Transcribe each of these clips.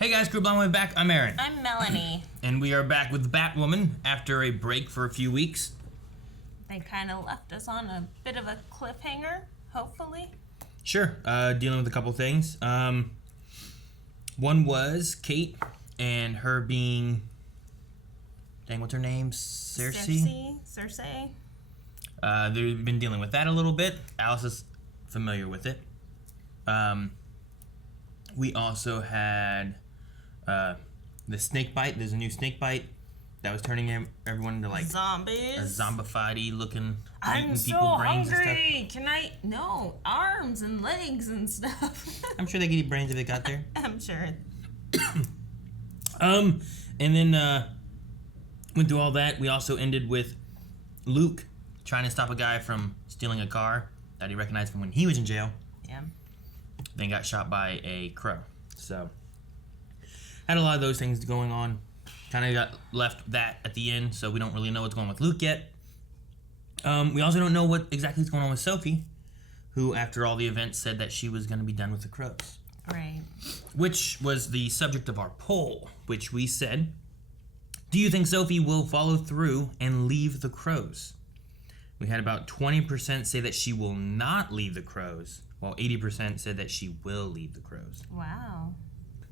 Hey guys, Group Line back. I'm Aaron. I'm Melanie. And we are back with Batwoman after a break for a few weeks. They kind of left us on a bit of a cliffhanger, hopefully. Sure. Dealing with a couple things. One was Kate and her being... Dang, what's her name? Cersei? They've been dealing with that a little bit. Alice is familiar with it. We also had the snake bite. There's a new snake bite that was turning everyone into like zombies. A zombified looking. I'm so hungry. Can I? No, arms and legs and stuff. I'm sure they could eat brains if they got there. I'm sure. And then went through all that. We also ended with Luke trying to stop a guy from stealing a car that he recognized from when he was in jail. Yeah. Then got shot by a crow. So had a lot of those things going on. Kind of got left that at the end, so we don't really know what's going on with Luke yet. We also don't know what exactly is going on with Sophie, who after all the events said that she was going to be done with the crows. Right. Which was the subject of our poll, which we said, do you think Sophie will follow through and leave the crows? We had about 20% say that she will not leave the crows, while 80% said that she will leave the crows. Wow.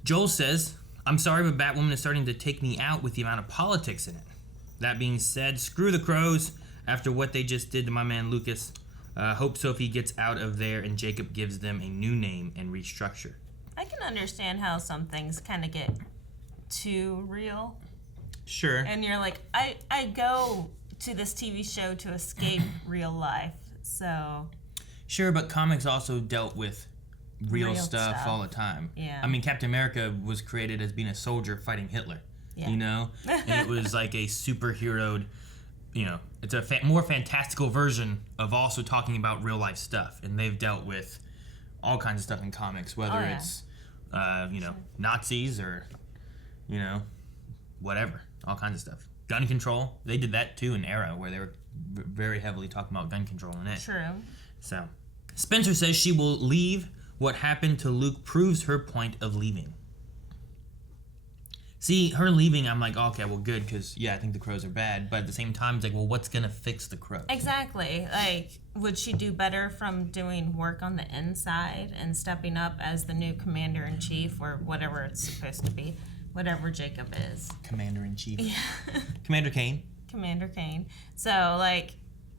Joel says, I'm sorry, but Batwoman is starting to take me out with the amount of politics in it. That being said, screw the crows after what they just did to my man Lucas. Hope Sophie gets out of there and Jacob gives them a new name and restructure. I can understand how some things kind of get too real. Sure. And you're like, I go to this TV show to escape real life, so... Sure, but comics also dealt with real stuff all the time. Yeah. I mean, Captain America was created as being a soldier fighting Hitler. Yeah. You know? And it was like a superheroed, you know, it's a more fantastical version of also talking about real life stuff. And they've dealt with all kinds of stuff in comics, whether it's, you know, Nazis or, you know, whatever. All kinds of stuff. Gun control. They did that too in Era, where they were very heavily talking about gun control in it. True. So, Spencer says she will leave. What happened to Luke proves her point of leaving. See, her leaving, I'm like, okay, well, good, because, yeah, I think the crows are bad. But at the same time, it's like, well, what's going to fix the crows? Exactly. Like, would she do better from doing work on the inside and stepping up as the new commander-in-chief or whatever it's supposed to be? Whatever Jacob is. Commander-in-chief. Yeah. Commander Kane. Commander Kane. So, like...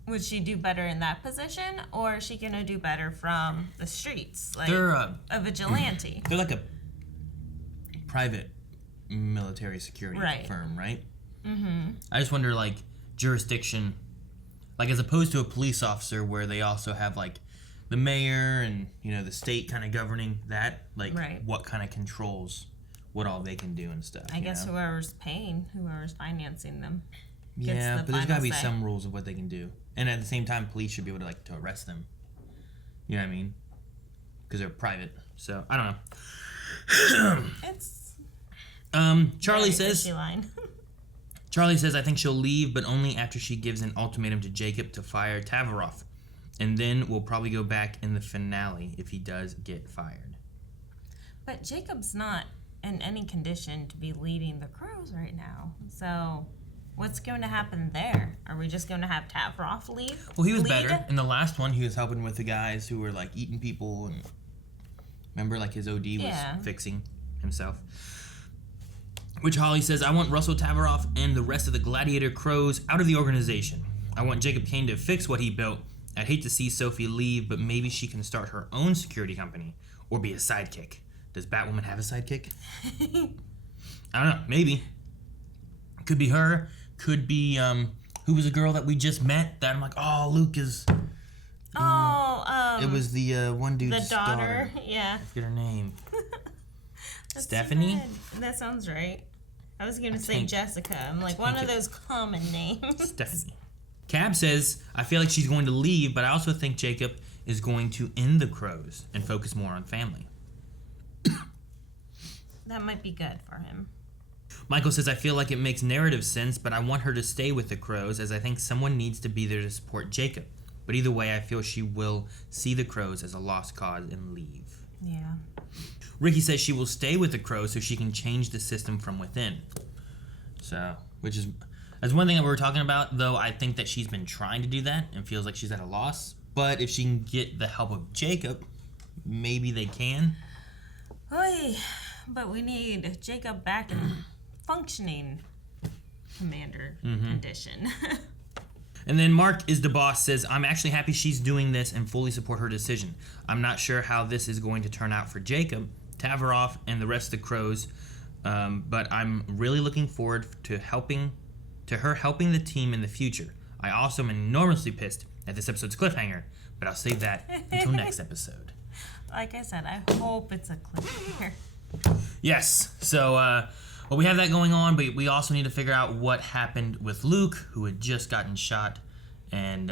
Would she do better in that position, or is she going to do better from the streets? Like they're a vigilante. They're like a private military security firm, right? Mm-hmm. I just wonder, like, jurisdiction, like, as opposed to a police officer where they also have, like, the mayor and, you know, the state kind of governing that, like, what kind of controls what all they can do and stuff. I guess whoever's financing them. Yeah, but there's got to be some rules of what they can do. And at the same time, police should be able to, like, to arrest them. You know what I mean? Because they're private. So, I don't know. It's... Charlie says... Charlie says, I think she'll leave, but only after she gives an ultimatum to Jacob to fire Tavaroff. And then we'll probably go back in the finale if he does get fired. But Jacob's not in any condition to be leading the crows right now. So... What's going to happen there? Are we just going to have Tavaroff leave? Well, he was better. In the last one, he was helping with the guys who were, like, eating people. And remember, like, his OD was fixing himself. Which Holly says, I want Russell Tavaroff and the rest of the Gladiator Crows out of the organization. I want Jacob Kane to fix what he built. I'd hate to see Sophie leave, but maybe she can start her own security company or be a sidekick. Does Batwoman have a sidekick? I don't know. Maybe. Could be her. Could be, who was a girl that we just met that I'm like, oh, Luke is... it was the one dude's daughter. Yeah. I forget her name. Stephanie? That sounds right. I was going to say Jessica. I'm like, one of those common names. Stephanie. Cab says, I feel like she's going to leave, but I also think Jacob is going to end the crows and focus more on family. That might be good for him. Michael says, I feel like it makes narrative sense, but I want her to stay with the crows as I think someone needs to be there to support Jacob. But either way, I feel she will see the crows as a lost cause and leave. Yeah. Ricky says she will stay with the Crows so she can change the system from within. So, that's one thing that we were talking about, though I think that she's been trying to do that and feels like she's at a loss. But if she can get the help of Jacob, maybe they can. Oy, but we need Jacob back in functioning commander condition. And then Mark is the boss, says, I'm actually happy she's doing this and fully support her decision. I'm not sure how this is going to turn out for Jacob, Tavaroff, and the rest of the Crows, but I'm really looking forward to her helping the team in the future. I also am enormously pissed at this episode's cliffhanger, but I'll save that until next episode. Like I said, I hope it's a cliffhanger. Yes, so well, we have that going on, but we also need to figure out what happened with Luke, who had just gotten shot, and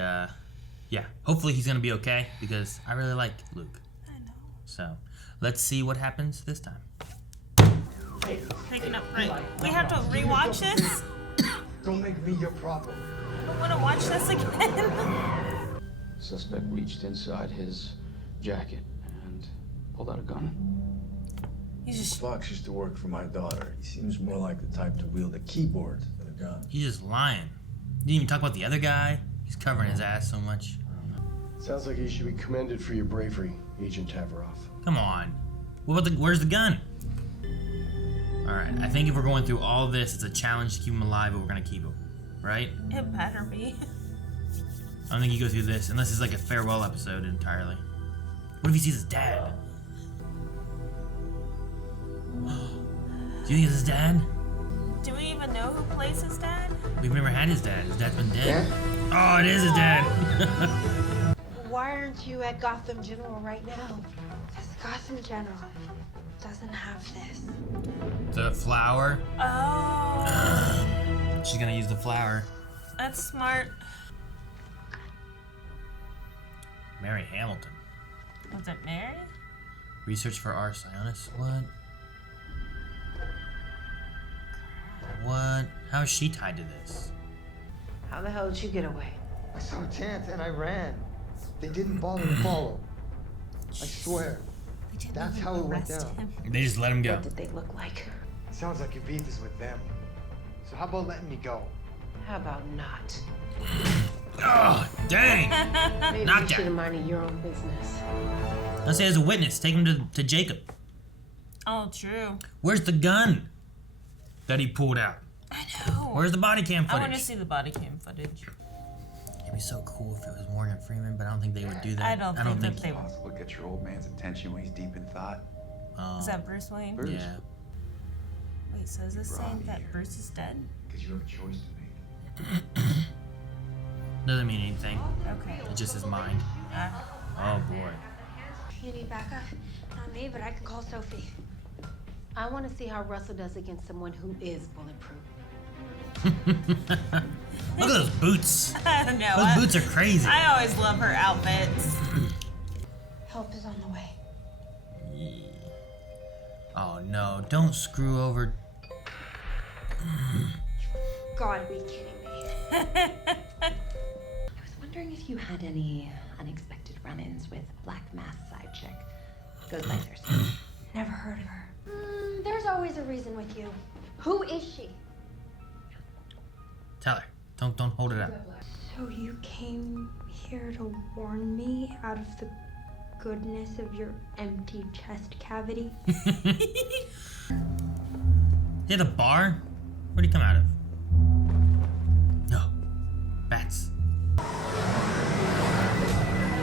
yeah, hopefully he's gonna be okay, because I really like Luke. I know. So, let's see what happens this time. Picking up right. We have to rewatch this? Don't make me your problem. I don't want to watch this again. Suspect reached inside his jacket and pulled out a gun. He's just... Fox used to work for my daughter. He seems more like the type to wield a keyboard than a gun. He's just lying. Didn't even talk about the other guy. He's covering his ass so much. Sounds like you should be commended for your bravery, Agent Tavaroff. Come on. What about where's the gun? Alright, I think if we're going through all of this, it's a challenge to keep him alive, but we're gonna keep him. Right? It better be. I don't think you go through this, unless it's like a farewell episode entirely. What if he sees his dad? Do you think it's his dad? Do we even know who plays his dad? We've never had his dad. His dad's been dead. Oh, it is his dad. Why aren't you at Gotham General right now? Because Gotham General doesn't have this. The flower. Oh. She's gonna use the flower. That's smart. Mary Hamilton. Was it Mary? Research for R. Sionis. What? What? How is she tied to this? How the hell did you get away? I saw a chance and I ran. They didn't bother to follow. I swear. That's how it went down. They just let him go. What did they look like? Sounds like your beef is with them. So how about letting me go? How about not? Oh, dang! Maybe Not you that. should have minded your own business. Let's say as a witness, take him to Jacob. Oh, true. Where's the gun that he pulled out? I know. Where's the body cam footage? I want to see the body cam footage. It'd be so cool if it was Morgan Freeman, but I don't think they would do that. I don't think that they would. Possible to get your old man's attention when he's deep in thought. Is that Bruce Wayne? Bruce. Yeah. Wait, so is this saying that here. Bruce is dead? Because you have a choice to make. Doesn't mean anything. Okay. It's just his mind. Oh boy. You need backup? Not me, but I can call Sophie. I want to see how Russell does against someone who is bulletproof. Look at those boots. I don't know. Those boots are crazy. I always love her outfits. Help is on the way. Oh no, don't screw over. God, be kidding me. I was wondering if you had any unexpected run-ins with a black mask side chick. Goes by Thursday. Never heard of her. There's always a reason with you. Who is she? Tell her. Don't hold it up. So you came here to warn me out of the goodness of your empty chest cavity? Yeah, the bar? Where'd he come out of? No. Bats.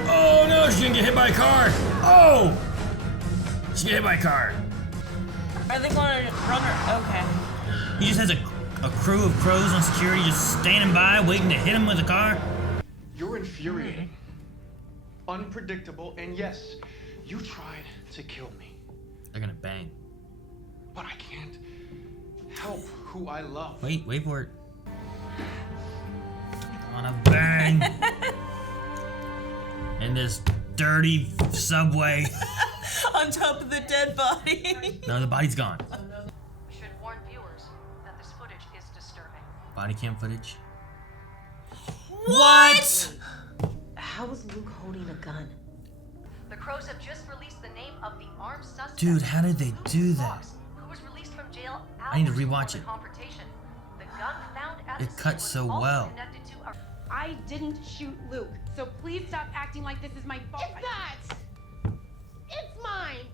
Oh no, she's gonna get hit by a car! Oh! She get hit by a car. Are they going to run her? Okay. He just has a crew of crows on security just standing by, waiting to hit him with a car. You're infuriating, unpredictable, and yes, you tried to kill me. They're gonna bang. But I can't help who I love. Wait for it. On a bang. In this dirty subway. On top of the dead body. No, the body's gone. We should warn viewers that this footage is disturbing. Body cam footage. What? How was Luke holding a gun? The Crows have just released the name of the armed suspect. Dude, how did they do that? Who was released from jail I need to hours rewatch before it. the confrontation. The gun found at It the cuts scene so was also well. connected to a... I didn't shoot Luke, so please stop acting like this is my fault. It's not! It's mine!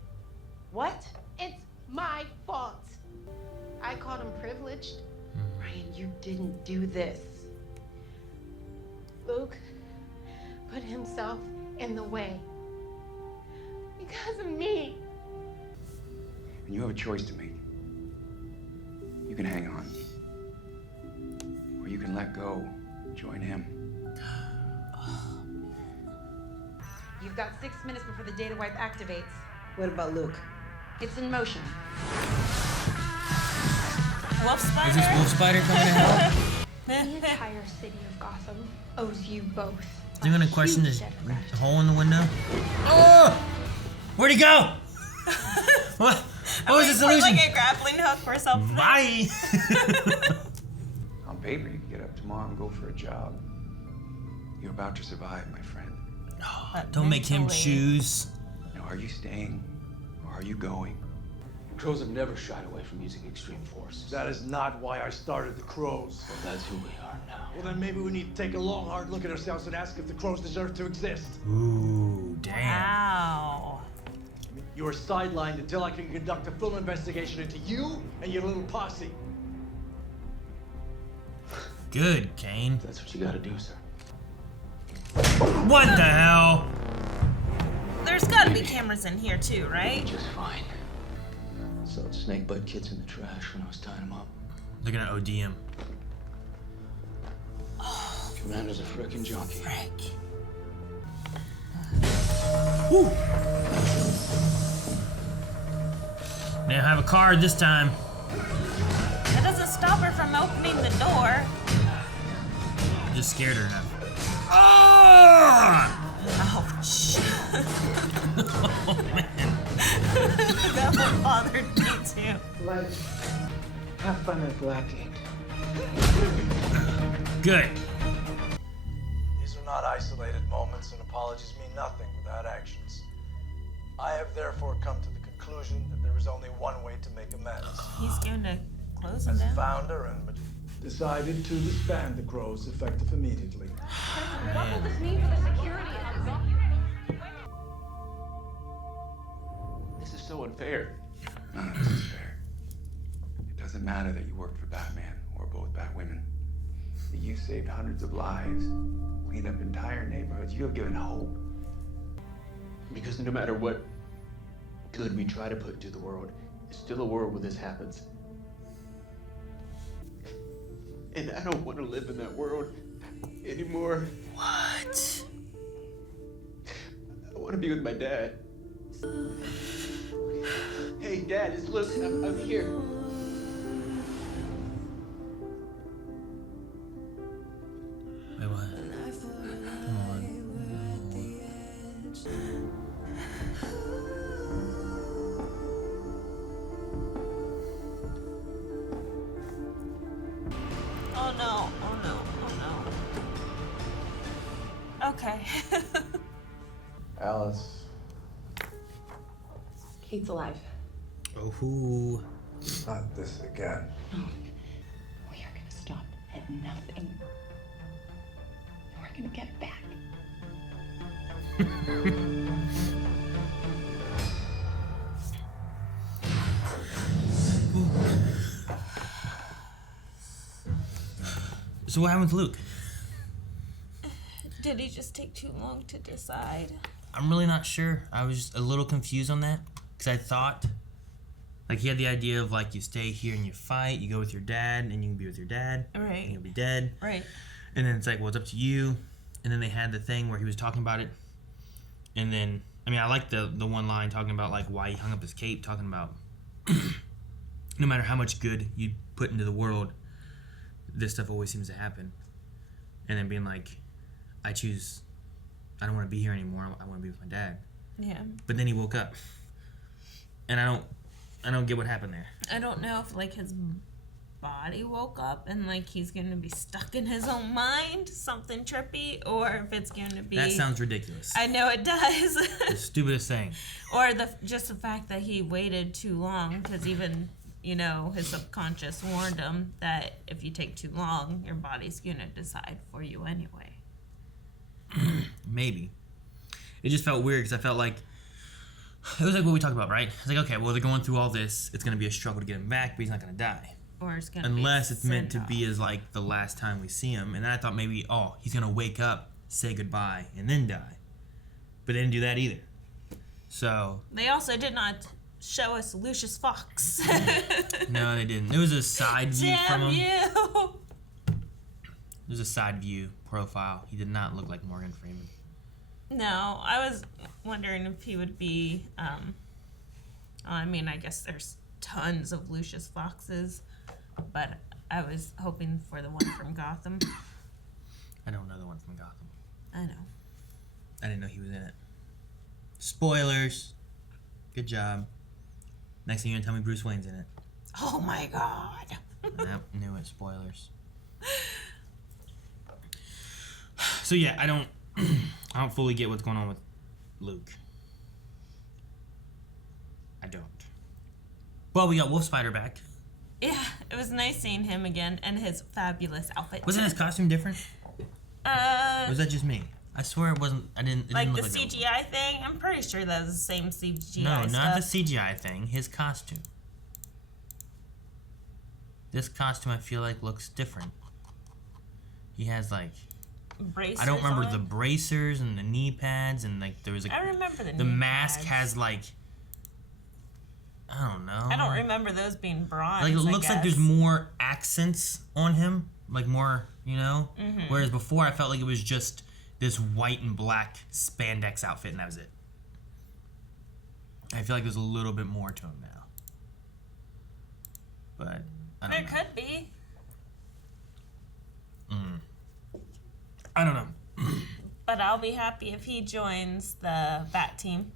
What? It's my fault. I called him privileged. Ryan, you didn't do this. Luke put himself in the way. Because of me. And you have a choice to make. You can hang on. Or you can let go, join him. You've got 6 minutes before the data wipe activates. What about Luke? It's in motion. Wolf Spider? Is this Wolf Spider coming to help? The entire city of Gotham owes you both. They're gonna question this hole in the window. Oh! Where'd he go? What was the solution? Like a grappling hook or something. Bye. On paper, you can get up tomorrow and go for a jog. You're about to survive, my friend. Don't make him choose. Now, are you staying or are you going? Crows have never shied away from using extreme force. That is not why I started the Crows. Well, that's who we are now. Well, then maybe we need to take a long, hard look at ourselves and ask if the Crows deserve to exist. Ooh, damn. Wow. You are sidelined until I can conduct a full investigation into you and your little posse. Good, Kane. That's what you gotta do, sir. What the hell? There's gotta be cameras in here too, right? Just fine. Saw the snake bite kids in the trash when I was tying them up. They're gonna OD him. Commander's a frickin' junkie. Frick. Woo! Now have a card this time. That doesn't stop her from opening the door. I just scared her enough. Ah! Ouch. Oh man. That one bothered me too. Half by my blacking. Good. These are not isolated moments, and apologies mean nothing without actions. I have therefore come to the conclusion that there is only one way to make amends. He's going to close him As down. founder and decided to disband the Crows effective immediately. What will this mean for the security of the zone? This is so unfair. None of this is fair. It doesn't matter that you worked for Batman or both Batwomen. That you saved hundreds of lives, cleaned up entire neighborhoods. You have given hope. Because no matter what good we try to put into the world, it's still a world where this happens. And I don't want to live in that world anymore. What? I want to be with my dad. Hey, Dad, it's Luke. I'm here. Wait, what? Come on. Oh no, oh no, oh no. Okay. Alice. Kate's alive. Oh, who? Not this again. We are gonna stop at nothing. We're gonna get it back. So what happened with Luke? Did he just take too long to decide? I'm really not sure. I was just a little confused on that. Because I thought, like, he had the idea of, like, you stay here and you fight, you go with your dad, and you can be with your dad. Right. And you'll be dead. Right. And then it's like, well, it's up to you. And then they had the thing where he was talking about it. And then, I mean, I like the one line talking about, like, why he hung up his cape, talking about no matter how much good you put into the world, this stuff always seems to happen. And then being like, I don't want to be here anymore. I want to be with my dad. Yeah. But then he woke up. And I don't get what happened there. I don't know if, like, his body woke up and like he's gonna be stuck in his own mind, something trippy, or if it's gonna be. That sounds ridiculous. I know it does. The stupidest thing. Or just the fact that he waited too long, because even his subconscious warned him that if you take too long, your body's gonna decide for you anyway. Maybe. It just felt weird because I felt like it was like what we talked about, right? It's like, okay, well, they're going through all this. It's going to be a struggle to get him back, but he's not going to die. Or it's going to Unless it's meant to be as, like, the last time we see him. And then I thought maybe, he's going to wake up, say goodbye, and then die. But they didn't do that either. So... They also did not show us Lucius Fox. No, they didn't. It was a side view from him. Damn you! It was a side view profile. He did not look like Morgan Freeman. No, I was wondering if he would be, I mean, I guess there's tons of Lucius Foxes, but I was hoping for the one from Gotham. I don't know the one from Gotham. I know. I didn't know he was in it. Spoilers. Good job. Next thing you're going to tell me Bruce Wayne's in it. Oh my god. Yep, knew it. Spoilers. So yeah, I don't fully get what's going on with Luke. I don't. Well, we got Wolf Spider back. Yeah, it was nice seeing him again and his fabulous outfit. Wasn't his costume different? Or was that just me? I swear it wasn't. It didn't like look the like CGI thing. I'm pretty sure that was the same CGI. No, stuff. not the CGI thing. His costume. This costume, I feel like, looks different. He has like. Bracers I don't remember on? the bracers and the knee pads and like there was like. I remember the knee mask pads. has like. I don't know. I don't remember those being bronze. Like it looks like there's more accents on him, like more, Mm-hmm. Whereas before I felt like it was just this white and black spandex outfit and that was it. I feel like there's a little bit more to him now. But I don't know. There could be. I don't know. But I'll be happy if he joins the Bat team,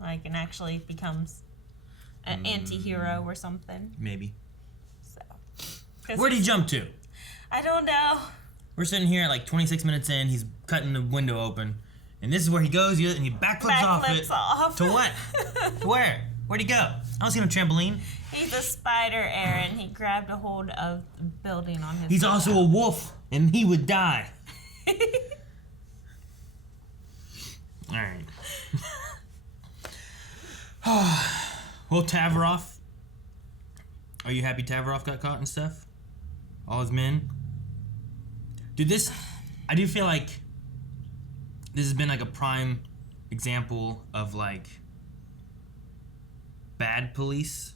like and actually becomes an anti-hero or something. Maybe. So. Where'd he jump to? I don't know. We're sitting here at like 26 minutes in. He's cutting the window open. And this is where he goes, and he backflips off it. To what? Where? Where'd he go? I don't see no trampoline. He's a spider, Aaron. He grabbed a hold of the building on his He's also a wolf, and he would die. Alright. Well, Tavaroff. Are you happy Tavaroff got caught and stuff? All his men? Dude, I do feel like this has been like a prime example of like bad police,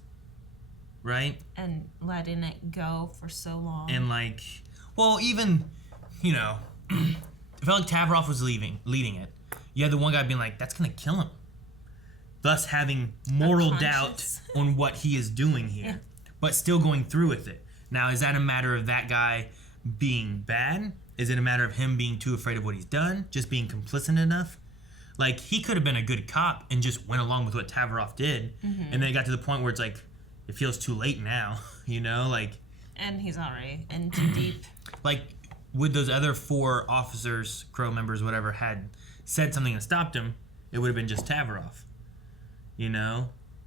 right? And letting it go for so long. And like, well, even, I felt like Tavaroff was leading it. You had the one guy being like, that's gonna kill him. Thus having moral doubt on what he is doing here, but still going through with it. Now, is that a matter of that guy being bad? Is it a matter of him being too afraid of what he's done? Just being complicit enough? Like, he could have been a good cop and just went along with what Tavaroff did. Mm-hmm. And then it got to the point where it's like, it feels too late now, like... And he's already in too deep. Like, would those other 4 officers, Crow members, whatever, had said something and stopped him, it would have been just Tavaroff,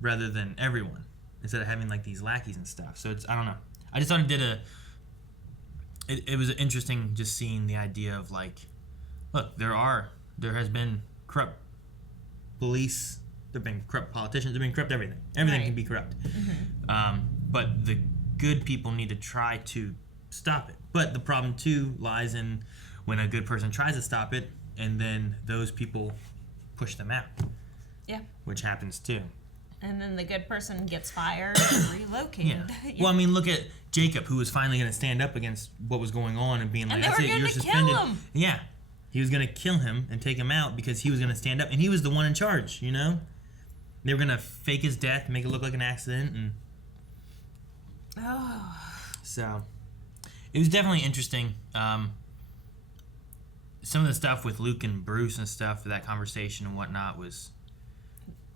rather than everyone, instead of having, like, these lackeys and stuff. So it's, I don't know. I just thought it was interesting just seeing the idea of, like, look, there has been corrupt police, there have been corrupt politicians, there have been corrupt everything. Everything can be corrupt. Mm-hmm. But the good people need to try to stop it. But the problem, too, lies in when a good person tries to stop it, and then those people push them out. Yeah. Which happens, too. And then the good person gets fired and relocated. Yeah. Well, I mean, look at Jacob, who was finally going to stand up against what was going on and being like, "That's it, you're suspended." Kill him. Yeah. He was going to kill him and take him out because he was going to stand up, and he was the one in charge, They were going to fake his death, make it look like an accident, and... Oh. So, it was definitely interesting. Some of the stuff with Luke and Bruce and stuff, that conversation and whatnot was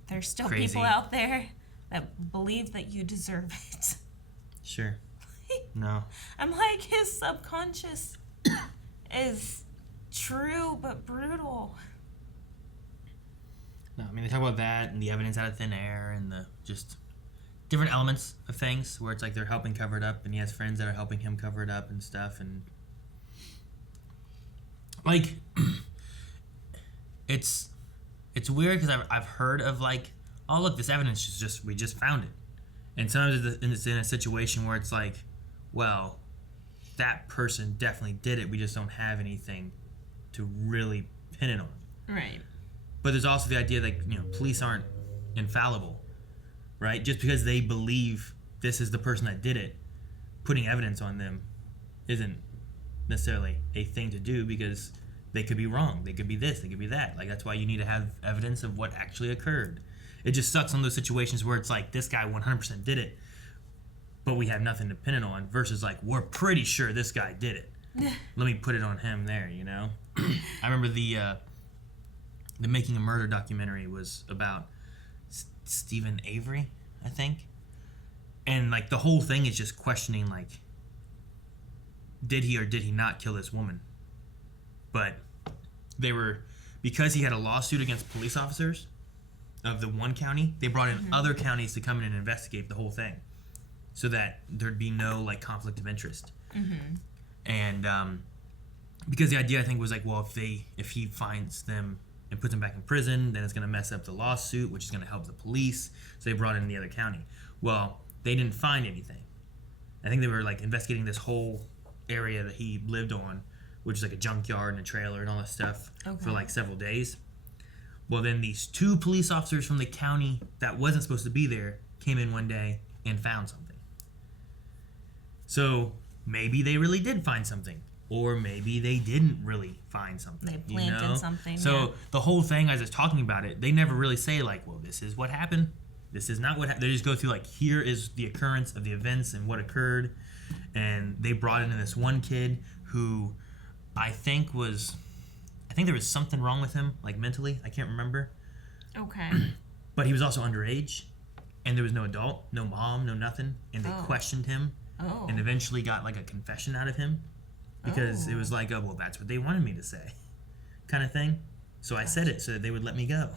There's still crazy. People out there that believe that you deserve it. Sure. No. I'm like, his subconscious is true but brutal. No, I mean, they talk about that and the evidence out of thin air and the just different elements of things where it's like they're helping cover it up and he has friends that are helping him cover it up and stuff. And like, it's weird because I've heard of like, oh, look, this evidence is just, we just found it. And sometimes it's in a situation where it's like, well, that person definitely did it. We just don't have anything to really pin it on. Right. But there's also the idea that, police aren't infallible, right? Just because they believe this is the person that did it, putting evidence on them isn't necessarily a thing to do because they could be wrong. They could be this, they could be that. Like, that's why you need to have evidence of what actually occurred. It just sucks on those situations where it's like, this guy 100% did it, but we have nothing to pin it on, versus like, we're pretty sure this guy did it. Let me put it on him there, I remember the Making a Murder documentary was about Stephen Avery, I think. And like the whole thing is just questioning like, did he or did he not kill this woman? But because he had a lawsuit against police officers of the one county, they brought in other counties to come in and investigate the whole thing so that there'd be no like conflict of interest. And because the idea I think was like, well, if he finds them and puts them back in prison, then it's going to mess up the lawsuit, which is going to help the police. So they brought in the other county. Well, they didn't find anything. I think they were like investigating this whole area that he lived on, which is like a junkyard and a trailer and all that stuff for like several days. Well, then these 2 police officers from the county that wasn't supposed to be there came in one day and found something. So maybe they really did find something. Or maybe they didn't really find something. They planted something. So the whole thing, as I was talking about it, they never really say like, well, this is what happened. This is not what happened. They just go through like, here is the occurrence of the events and what occurred. And they brought in this one kid who I think there was something wrong with him, like mentally. I can't remember. Okay. But he was also underage. And there was no adult, no mom, no nothing. And they questioned him. And eventually got like a confession out of him. Because it was like, oh, well, that's what they wanted me to say, kind of thing. So I said it so that they would let me go.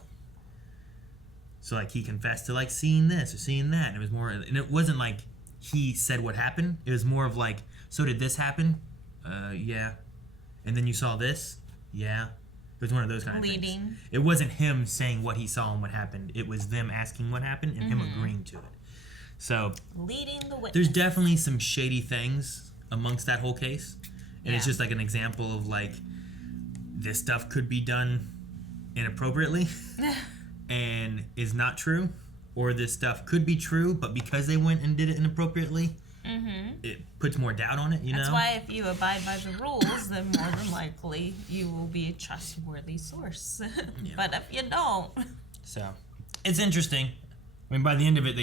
So, like, he confessed to, like, seeing this or seeing that. And it was more, and it wasn't like he said what happened. It was more of like, so did this happen? Yeah. And then you saw this? Yeah. It was one of those kind of things. It wasn't him saying what he saw and what happened. It was them asking what happened and him agreeing to it. So, leading the witness. There's definitely some shady things amongst that whole case. And it's just like an example of like, this stuff could be done inappropriately and is not true. Or this stuff could be true, but because they went and did it inappropriately, it puts more doubt on it, That's why if you abide by the rules, then more than likely you will be a trustworthy source. But if you don't... So, it's interesting. I mean, by the end of it,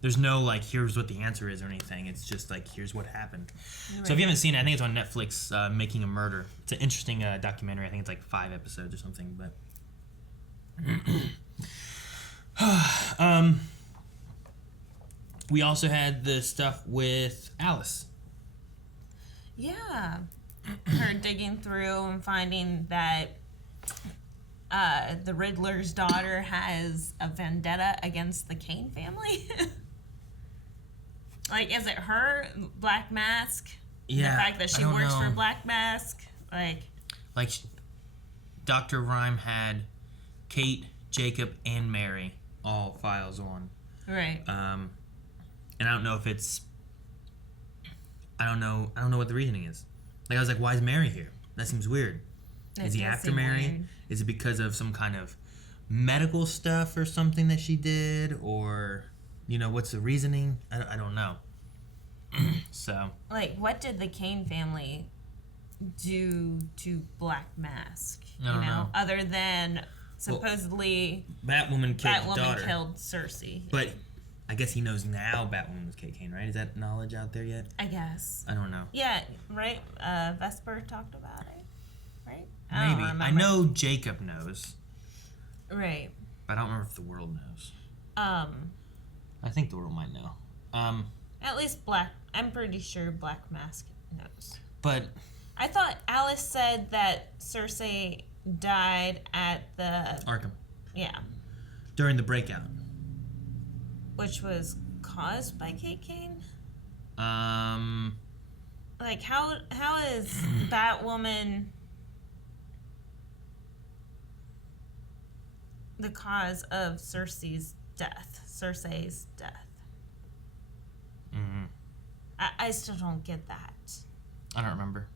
there's no, like, here's what the answer is or anything. It's just, like, here's what happened. Right. So if you haven't seen it, I think it's on Netflix, Making a Murder. It's an interesting documentary. I think it's, like, 5 episodes or something, but... we also had the stuff with Alice. Yeah. Her digging through and finding that the Riddler's daughter has a vendetta against the Kane family. Like, is it her, Black Mask? Yeah, the fact that she works for Black Mask? Like, Dr. Rhyme had Kate, Jacob, and Mary all files on. Right. And I don't know if it's... I don't know what the reasoning is. Like, I was like, why is Mary here? That seems weird. Is he after Mary? Weird. Is it because of some kind of medical stuff or something that she did? Or, what's the reasoning? I don't know. So. Like, what did the Kane family do to Black Mask? I don't know. Other than supposedly... Batwoman killed Cersei. But I guess he knows now Batwoman was Kane, right? Is that knowledge out there yet? I guess. I don't know. Yeah, right? Vesper talked about it, right? Maybe. I know Jacob knows. Right. But I don't remember if the world knows. I think the world might know. At least Black I'm pretty sure Black Mask knows. But I thought Alice said that Cersei died at the... Arkham. Yeah. During the breakout. Which was caused by Kate Kane? Like, how is Batwoman the cause of Cersei's death? Mm-hmm. I still don't get that. I don't remember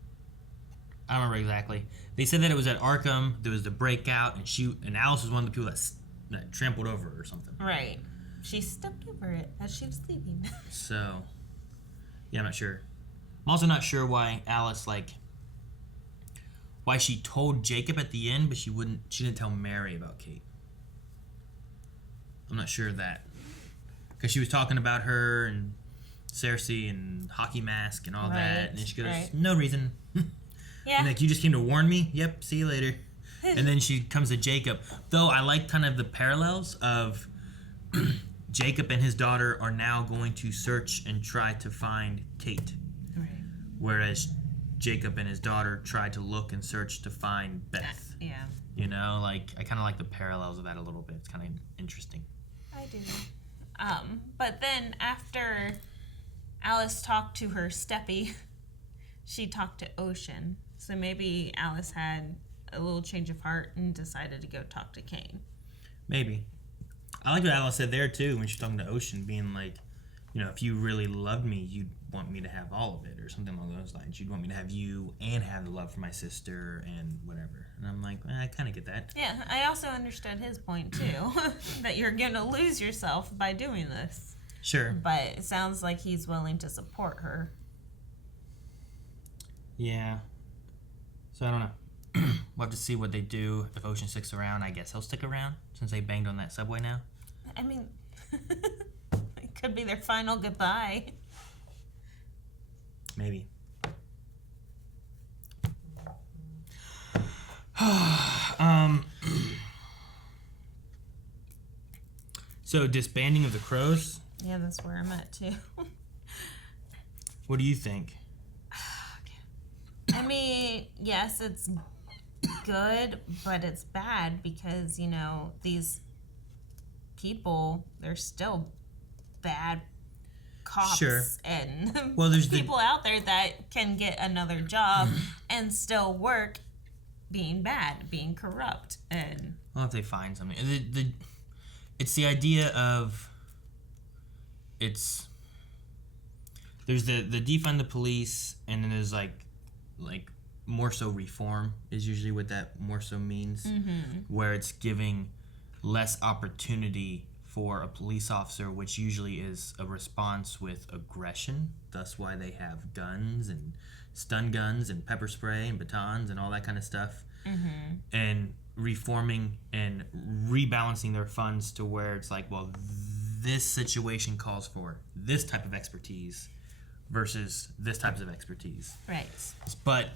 exactly. They said that it was at Arkham. There was the breakout, and Alice was one of the people that trampled over her or something. Right. She stepped over it as she was leaving. So, yeah, I'm not sure. I'm also not sure why Alice, why she told Jacob at the end, but she didn't tell Mary about Kate. I'm not sure of that. Because she was talking about her and Cersei and Hockey Mask and all that. And then she goes, no reason. Yeah. And you just came to warn me? Yep, see you later. And then she comes to Jacob. Though I like kind of the parallels of Jacob and his daughter are now going to search and try to find Kate. Right. Whereas Jacob and his daughter tried to look and search to find Beth. Yeah. You know, I kind of like the parallels of that a little bit. It's kind of interesting. I do. But then after Alice talked to her steppy, she talked to Ocean. So maybe Alice had a little change of heart and decided to go talk to Kane. Maybe. I like what Alice said there, too, when she's talking to Ocean, being like, if you really loved me, you'd want me to have all of it, or something along those lines. You'd want me to have you and have the love for my sister and whatever. And I'm like, I kind of get that. Yeah, I also understood his point, too, that you're going to lose yourself by doing this. Sure. But it sounds like he's willing to support her. Yeah. So I don't know. We'll have to see what they do if Ocean sticks around. I guess he'll stick around since they banged on that subway now. I mean, it could be their final goodbye. Maybe. So disbanding of the Crows. Yeah, that's where I'm at too. What do you think? I mean, yes, it's good, but it's bad because, these people, they're still bad cops. Sure. And there's people out there that can get another job and still work being bad, being corrupt. And Well, if they find something. It's the idea of... There's the defund the police, and then there's like more so reform is usually what that more so means, where it's giving less opportunity for a police officer, which usually is a response with aggression. That's why they have guns and stun guns and pepper spray and batons and all that kind of stuff. And reforming and rebalancing their funds to where it's like, well, this situation calls for this type of expertise versus this type of expertise. Right. But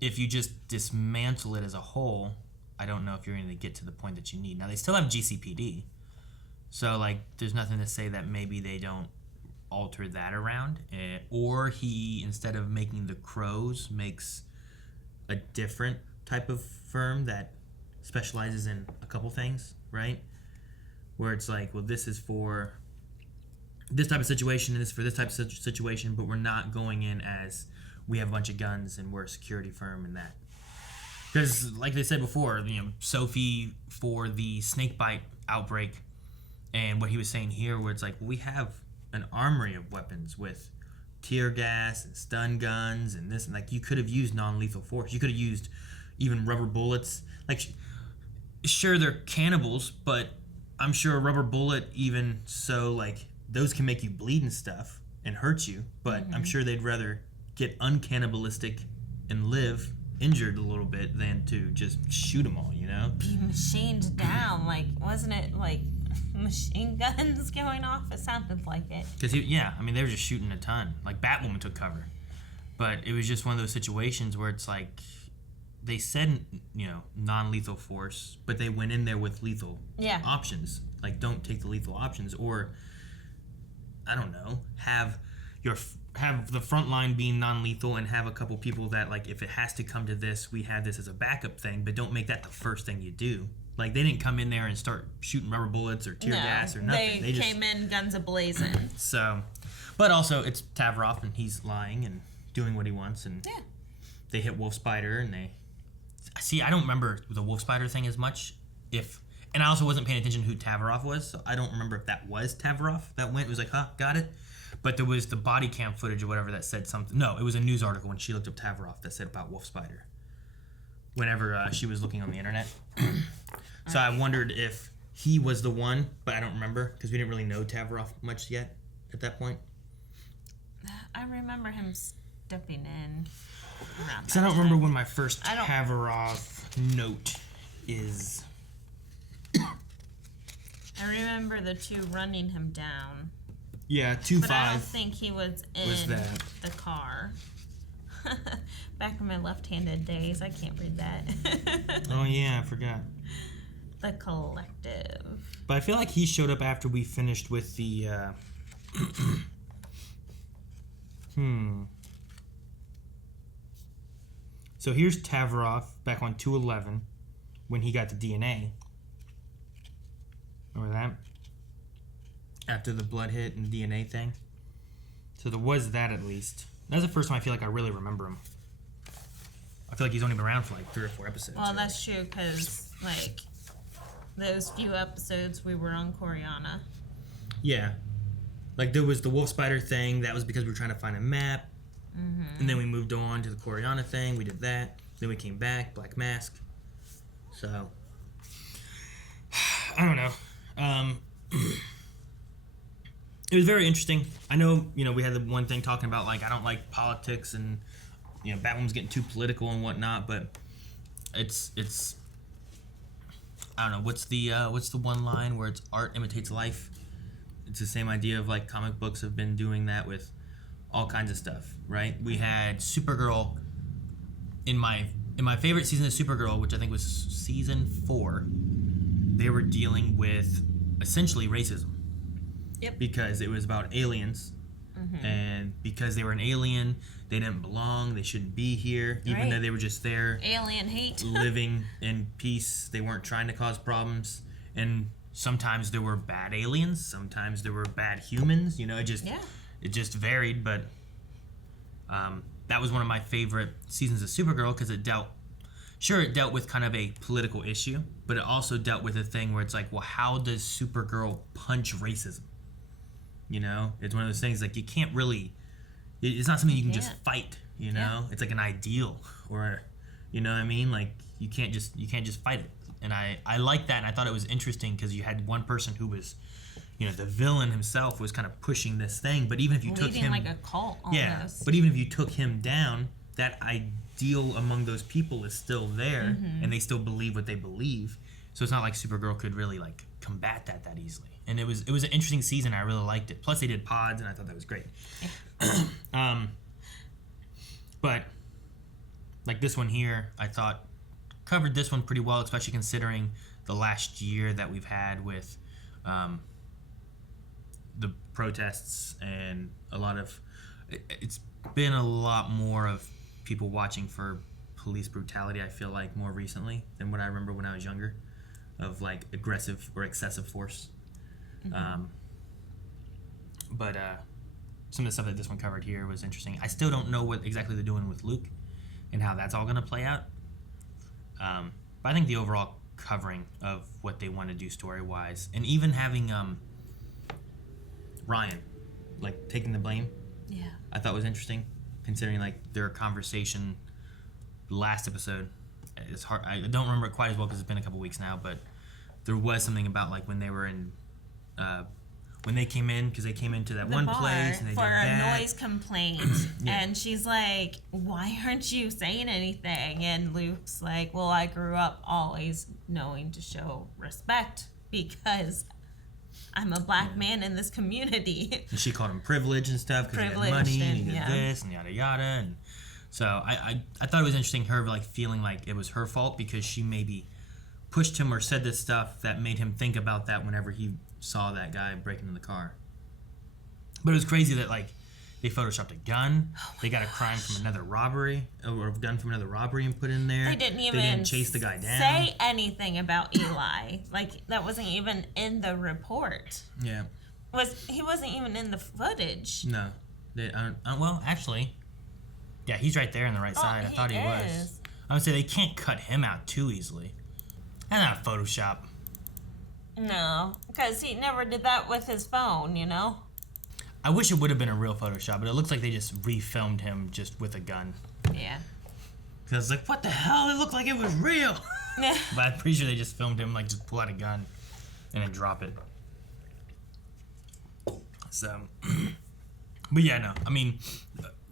if you just dismantle it as a whole, I don't know if you're going to get to the point that you need. Now, they still have GCPD. So, there's nothing to say that maybe they don't alter that around. Or he, instead of making the Crows, makes a different type of firm that specializes in a couple things, right? Where it's like, well, this is for this type of situation and this is for this type of situation, but we're not going in as we have a bunch of guns and we're a security firm and that. Because, like they said before, Sophie for the snakebite outbreak, and what he was saying here, where it's like, we have an armory of weapons with tear gas and stun guns and this, and you could have used non-lethal force. You could have used even rubber bullets. Sure, they're cannibals, but I'm sure a rubber bullet, even so, those can make you bleed and stuff and hurt you, but I'm sure they'd rather get uncannibalistic and live injured a little bit than to just shoot them all, Be machined down. Wasn't it machine guns going off? It sounded like it. Because, they were just shooting a ton. Batwoman took cover. But it was just one of those situations where it's they said, non-lethal force, but they went in there with lethal options. Don't take the lethal options, or, I don't know, have your have the front line being non-lethal and have a couple people that, like, if it has to come to this, we have this as a backup thing, but don't make that the first thing you do. Like, they didn't come in there and start shooting rubber bullets or tear gas or nothing. They came in guns a-blazing. So, but also, it's Tavroff, and he's lying and doing what he wants, and they hit Wolf Spider, and they... See, I don't remember the Wolf Spider thing as much, and I also wasn't paying attention to who Tavroff was, so I don't remember if that was Tavroff that went. It was like, got it. But there was the body cam footage or whatever that said something. No, it was a news article when she looked up Tavroff that said about Wolf Spider. Whenever she was looking on the internet. So I wondered if he was the one, but I don't remember because we didn't really know Tavroff much yet at that point. I remember him stepping in. Because I don't remember when my first Tavroff note is. I remember the two running him down. Yeah, 2-5. But I don't think he was in the car. Back in my left-handed days, I can't read that. Oh yeah, I forgot. The Collective. But I feel like he showed up after we finished with the. So here's Tavroff back on 211 when he got the DNA. Remember that? After the blood hit and DNA thing. So there was that at least. That's the first time I feel like I really remember him. I feel like he's only been around for like 3 or 4 episodes. Well, that's true because like those few episodes we were on Coriana. Yeah. Like there was the Wolf Spider thing. That was because we were trying to find a map. And then we moved on to the Coriana thing. We did that. Then we came back. Black Mask. So. I don't know. It was very interesting. I know, we had the one thing talking about, like, I don't like politics and, Batwoman's getting too political and whatnot, but it's I don't know, what's the one line where it's art imitates life? It's the same idea of, like, comic books have been doing that with all kinds of stuff, right? We had Supergirl in my favorite season of Supergirl, which I think was season 4. They were dealing with essentially racism. Yep. Because it was about aliens, and because they were an alien, they didn't belong. They shouldn't be here, even though they were just there. Alien hate. Living in peace. They weren't trying to cause problems. And sometimes there were bad aliens. Sometimes there were bad humans. It just varied. But that was one of my favorite seasons of Supergirl because it dealt with kind of a political issue, but it also dealt with a thing where it's like, well, how does Supergirl punch racism? It's one of those things like you can't really. It's not something you can just fight. It's like an ideal, or, what I mean? Like you can't just fight it. And I like that, and I thought it was interesting because you had one person who was, the villain himself was kind of pushing this thing. But even if you took him, like a cult, almost. But even if you took him down, that ideal among those people is still there, and they still believe what they believe. So it's not like Supergirl could really like combat that easily. And it was an interesting season. I really liked it. Plus they did pods, and I thought that was great. But like this one here, I thought covered this one pretty well, especially considering the last year that we've had with the protests and a lot of. It's been a lot more of people watching for police brutality. I feel like more recently than what I remember when I was younger, of like aggressive or excessive force. But some of the stuff that this one covered here was interesting. I still don't know what exactly they're doing with Luke and how that's all going to play out. But I think the overall covering of what they want to do story-wise, and even having Ryan like taking the blame, I thought was interesting, considering like their conversation last episode. It's hard. I don't remember it quite as well because it's been a couple weeks now, but there was something about like when they were in. When they came in, because they came into that one place and they for did that. A noise complaint, and she's like, "Why aren't you saying anything?" And Luke's like, "Well, I grew up always knowing to show respect because I'm a black man in this community." And she called him privilege and stuff because he had money and he did this and yada yada. And so I thought it was interesting her like feeling like it was her fault because she maybe pushed him or said this stuff that made him think about that whenever he saw that guy breaking in the car. But it was crazy that like They photoshopped a gun. They got a crime from another robbery, or a gun from another robbery, and put in there. They didn't chase the guy down. Say anything about Eli. Like, that wasn't even in the report. Yeah. He wasn't even in the footage. No. Well, actually, yeah, he's right there on the right side. I thought he was. I would say they can't cut him out too easily. And not Photoshop. No, because he never did that with his phone, you know? I wish it would have been a real Photoshop, but it looks like they just refilmed him just with a gun. Yeah. Because I was like, what the hell? It looked like it was real. Yeah. But I'm pretty sure they just filmed him, like, just pull out a gun and then drop it. So, but yeah, no. I mean,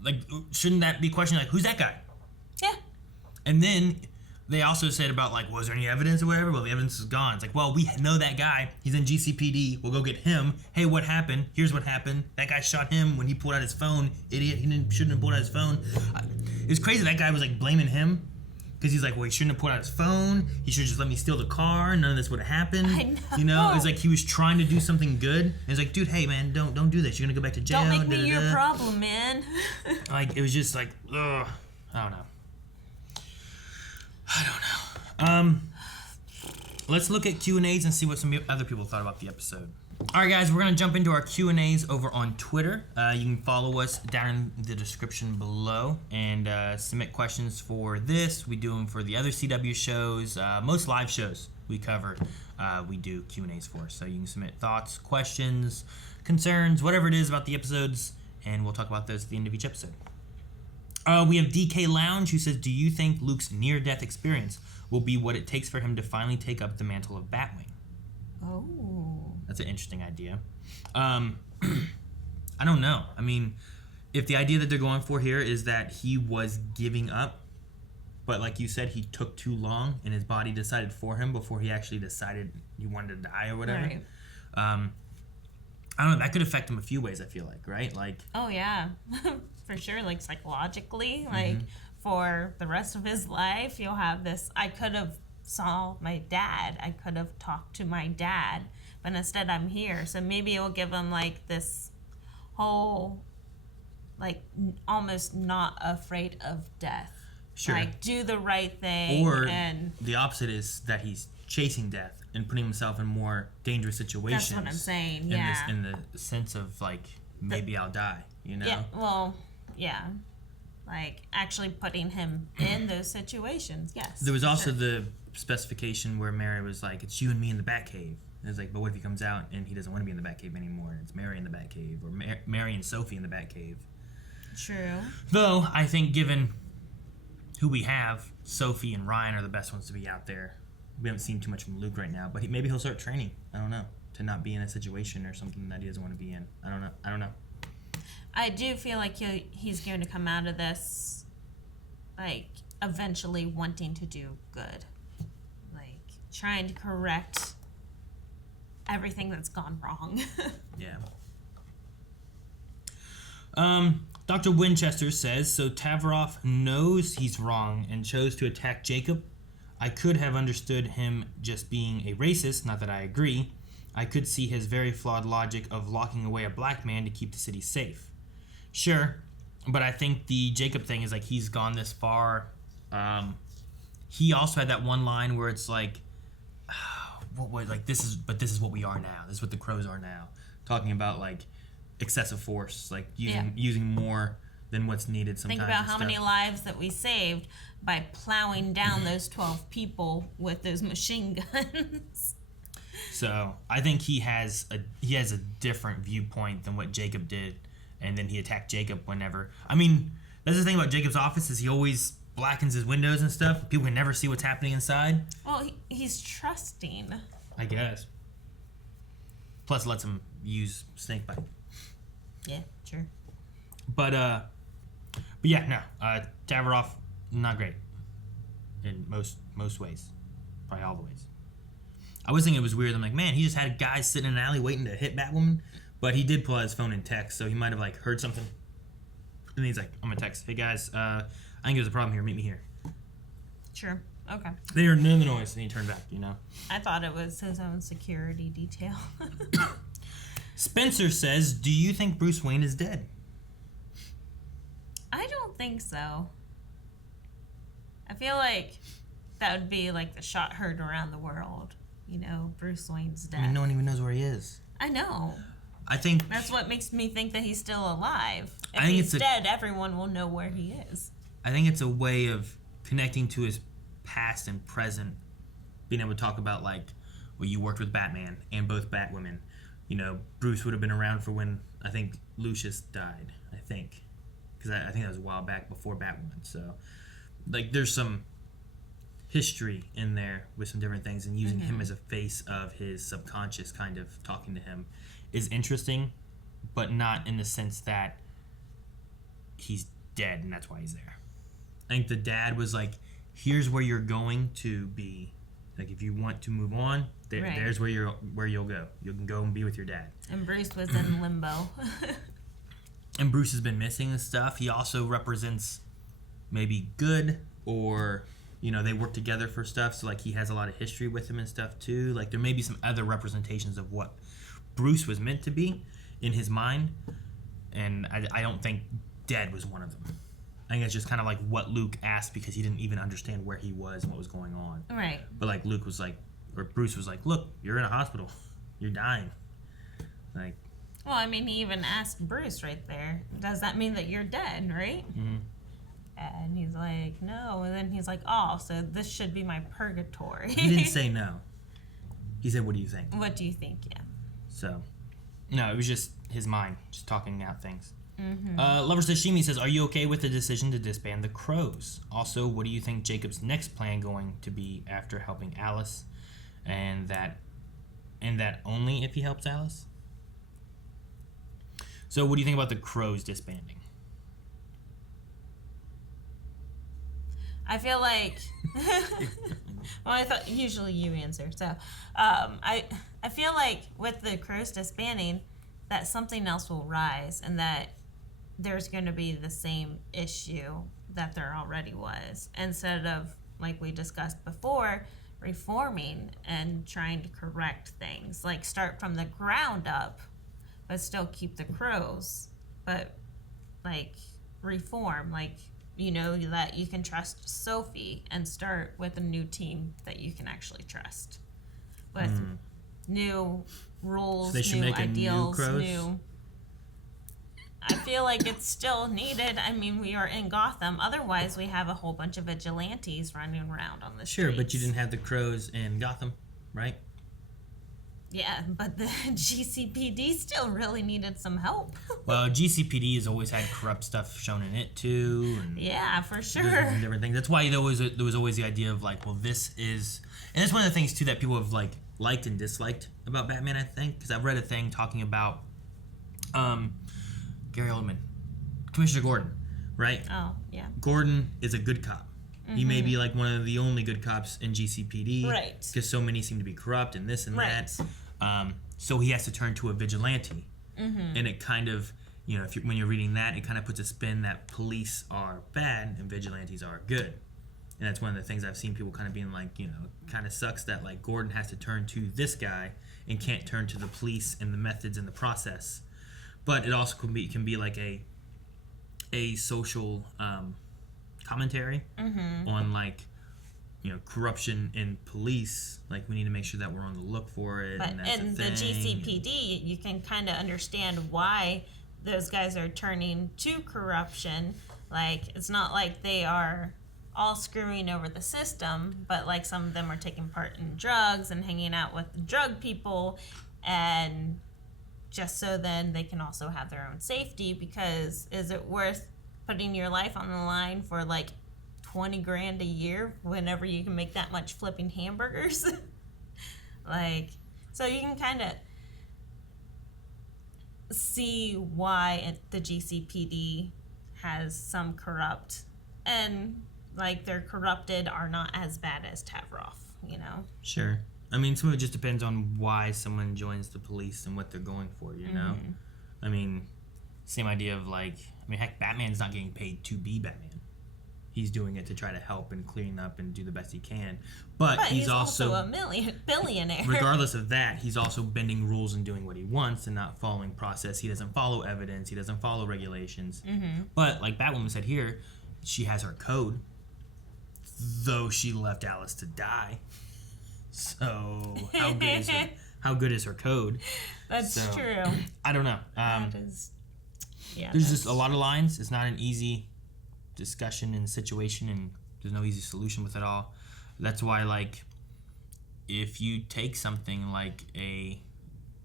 like, shouldn't that be questioned? Like, who's that guy? Yeah. And then they also said about, like, was there any evidence or whatever? Well, the evidence is gone. It's like, well, we know that guy. He's in GCPD. We'll go get him. Hey, what happened? Here's what happened. That guy shot him when he pulled out his phone. Idiot. Shouldn't have pulled out his phone. It was crazy. That guy was, like, blaming him. Because he's like, well, he shouldn't have pulled out his phone. He should have just let me steal the car. None of this would have happened. I know. You know? It's like he was trying to do something good. And it's like, dude, hey, man, don't do this. You're going to go back to jail. Don't make me your problem, man. Like, it was just like, ugh. I don't know. Let's look at Q&As and see what some other people thought about the episode. All right, guys, we're going to jump into our Q&As over on Twitter. You can follow us down in the description below and submit questions for this. We do them for the other CW shows. Most live shows we cover, we do Q&As for. So you can submit thoughts, questions, concerns, whatever it is about the episodes, and we'll talk about those at the end of each episode. We have DK Lounge, who says, do you think Luke's near-death experience will be what it takes for him to finally take up the mantle of Batwing? Oh. That's an interesting idea. I don't know. I mean, if the idea that they're going for here is that he was giving up, but like you said, he took too long and his body decided for him before he actually decided he wanted to die or whatever. Right. I don't know. That could affect him a few ways, I feel like, right? Like. Oh, yeah. For sure. Like, psychologically. Like, for the rest of his life, you'll have this. I could have saw my dad. I could have talked to my dad. But instead, I'm here. So maybe it'll give him, like, this whole, like, almost not afraid of death. Sure. Like, do the right thing. Or and the opposite is that he's chasing death and putting himself in more dangerous situations. that's what I'm saying, yeah. In the sense of, like, maybe I'll die, you know? Yeah, well, yeah. Like, actually putting him in those situations, yes. There was also the specification where Mary was like, it's you and me in the Batcave. And it's like, but what if he comes out and he doesn't want to be in the Batcave anymore? It's Mary in the Batcave, or Mary and Sophie in the Batcave. True. Though, I think given who we have, Sophie and Ryan are the best ones to be out there. We haven't seen too much from Luke right now, but maybe he'll start training. I don't know. To not be in a situation or something that he doesn't want to be in. I don't know. I do feel like he's going to come out of this, like, eventually wanting to do good. Like, trying to correct everything that's gone wrong. Yeah. Dr. Winchester says, so Tavaroff knows he's wrong and chose to attack Jacob. I could have understood him just being a racist, not that I agree. I could see his very flawed logic of locking away a black man to keep the city safe. Sure, but I think the Jacob thing is like he's gone this far. He also had that one line where it's like, this is what we are now. This is what the Crows are now. Talking about like excessive force, like using more than what's needed sometimes. Think about how many lives that we saved by plowing down those 12 people with those machine guns. So I think he has a different viewpoint than what Jacob did, and then he attacked Jacob whenever. I mean, that's the thing about Jacob's office is he always blackens his windows and stuff. People can never see what's happening inside. Well, he's trusting. I guess. Plus, lets him use snakebite. Yeah, sure. But yeah, no. Tavaroff, not great in most ways, probably all the ways. I was thinking it was weird. I'm like, man, he just had guys sitting in an alley waiting to hit Batwoman, but he did pull out his phone and text, so he might have like heard something. And he's like, I'm gonna text, hey guys, I think there's a problem here. Meet me here. Sure. Okay. They heard none of the noise, and he turned back. You know. I thought it was his own security detail. Spencer says, do you think Bruce Wayne is dead? I don't think so. I feel like that would be like the shot heard around the world. You know, Bruce Wayne's death. I mean, no one even knows where he is. I know. I think that's what makes me think that he's still alive. If I think he's dead, everyone will know where he is. I think it's a way of connecting to his past and present, being able to talk about, like, well, you worked with Batman and both Batwomen. You know, Bruce would have been around for when, I think, Lucius died, I think. Because I think that was a while back before Batwoman. So, like, there's some history in there with some different things, and using him as a face of his subconscious, kind of talking to him, is interesting, but not in the sense that he's dead and that's why he's there. I think the dad was like, here's where you're going to be. Like, if you want to move on, there's where you'll go. You can go and be with your dad. And Bruce was in limbo. And Bruce has been missing and stuff. He also represents maybe good, or, you know, they work together for stuff. So, like, he has a lot of history with him and stuff, too. Like, there may be some other representations of what Bruce was meant to be in his mind. And I don't think dead was one of them. I think it's just kind of like what Luke asked, because he didn't even understand where he was and what was going on. Right. But, like, Luke was like, or Bruce was like, look, you're in a hospital. You're dying. Like. Well, I mean, he even asked Bruce right there, does that mean that you're dead, right? Mm-hmm. And he's like, no. And then he's like, oh, so this should be my purgatory. He didn't say no. He said, what do you think? What do you think, yeah. So, no, it was just his mind, just talking out things. Lover Sashimi says, are you okay with the decision to disband the Crows? Also, what do you think Jacob's next plan going to be after helping Alice? And that only if he helps Alice? So, what do you think about the Crows disbanding? I feel like, well, I thought usually you answer. So, I feel like with the Crows disbanding, that something else will rise, and that there's going to be the same issue that there already was. Instead of, like we discussed before, reforming and trying to correct things, like start from the ground up, but still keep the Crows, but like reform, like, you know, that you can trust Sophie and start with a new team that you can actually trust with new rules, so new ideals, new. I feel like it's still needed. I mean, we are in Gotham. Otherwise, we have a whole bunch of vigilantes running around on the streets. Sure, but you didn't have the Crows in Gotham, right? Yeah, but the GCPD still really needed some help. Well, GCPD has always had corrupt stuff shown in it, too. And yeah, for sure. Different things. That's why there was always the idea of, like, well, this is... And that's one of the things, too, that people have, like, liked and disliked about Batman, I think. Because I've read a thing talking about Gary Oldman, Commissioner Gordon, right? Oh, yeah. Gordon is a good cop. He may be like one of the only good cops in GCPD. Right. Because so many seem to be corrupt and this and that. So he has to turn to a vigilante. And it kind of, you know, when you're reading that, it kind of puts a spin that police are bad and vigilantes are good. And that's one of the things I've seen people kind of being like, you know, kind of sucks that, like, Gordon has to turn to this guy and can't turn to the police and the methods and the process. But it also can be like a social commentary on, like, you know, corruption in police. Like, we need to make sure that we're on the look for it. But and that's in the GCPD, you can kind of understand why those guys are turning to corruption. Like, it's not like they are all screwing over the system, but, like, some of them are taking part in drugs and hanging out with the drug people, and just so then they can also have their own safety, because is it worth putting your life on the line for, like, $20,000 a year whenever you can make that much flipping hamburgers? Like, so you can kind of see why the GCPD has some corrupt, and, like, their corrupted are not as bad as Tavroff, you know? Sure. I mean, some of it just depends on why someone joins the police and what they're going for, you know? I mean, same idea of, like, I mean, heck, Batman's not getting paid to be Batman. he's doing it to try to help and clean up and do the best he can. But he's also a billionaire. Regardless of that, he's also bending rules and doing what he wants and not following process. He doesn't follow evidence. He doesn't follow regulations. Mm-hmm. But like Batwoman said here, she has her code, though she left Alice to die. So how good is her code? That's true. I don't know. There's just a lot of lines. It's not an easy discussion and situation, and there's no easy solution with it all. That's why, like, if you take something like a